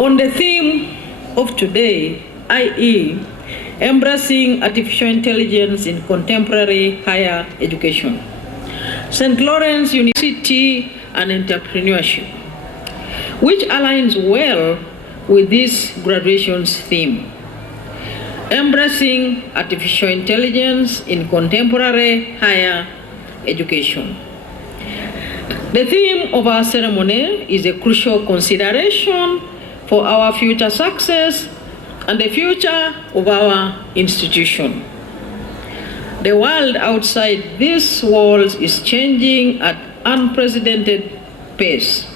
On the theme of today, i.e., embracing artificial intelligence in contemporary higher education, St. Lawrence University and Entrepreneurship, which aligns well with this graduation's theme, embracing artificial intelligence in contemporary higher education. The theme of our ceremony is a crucial consideration for our future success and the future of our institution. The world outside these walls is changing at unprecedented pace.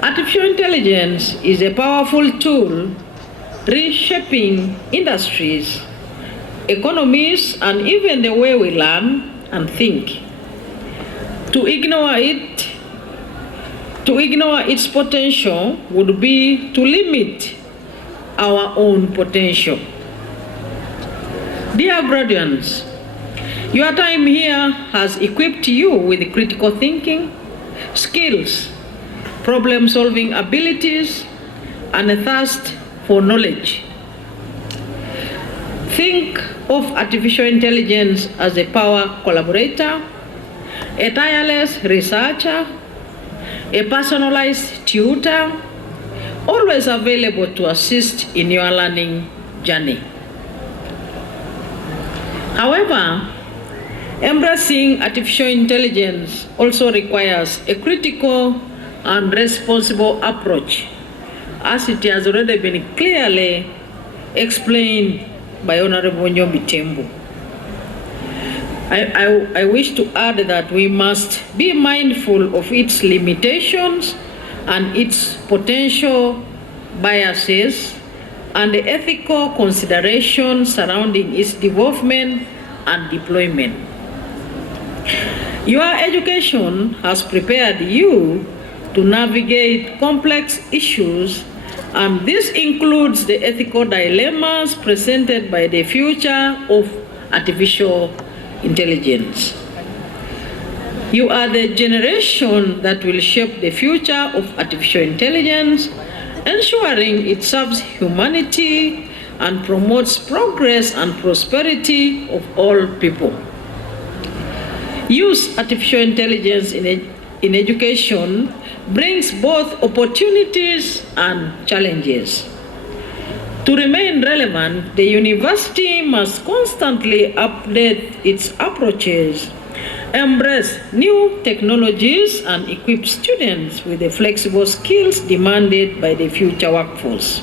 Artificial intelligence is a powerful tool reshaping industries, economies, and even the way we learn and think. To ignore its potential would be to limit our own potential. Dear graduates, your time here has equipped you with critical thinking, skills, problem-solving abilities, and a thirst for knowledge. Think of artificial intelligence as a power collaborator, a tireless researcher, a personalized tutor, always available to assist in your learning journey. However, embracing artificial intelligence also requires a critical and responsible approach, as it has already been clearly explained by Honorable Nyombi Tembu. I wish to add that we must be mindful of its limitations and its potential biases and the ethical considerations surrounding its development and deployment. Your education has prepared you to navigate complex issues, and this includes the ethical dilemmas presented by the future of artificial intelligence. You are the generation that will shape the future of artificial intelligence, ensuring it serves humanity and promotes progress and prosperity of all people. Use artificial intelligence in education brings both opportunities and challenges. To remain relevant, the university must constantly update its approaches, embrace new technologies, and equip students with the flexible skills demanded by the future workforce.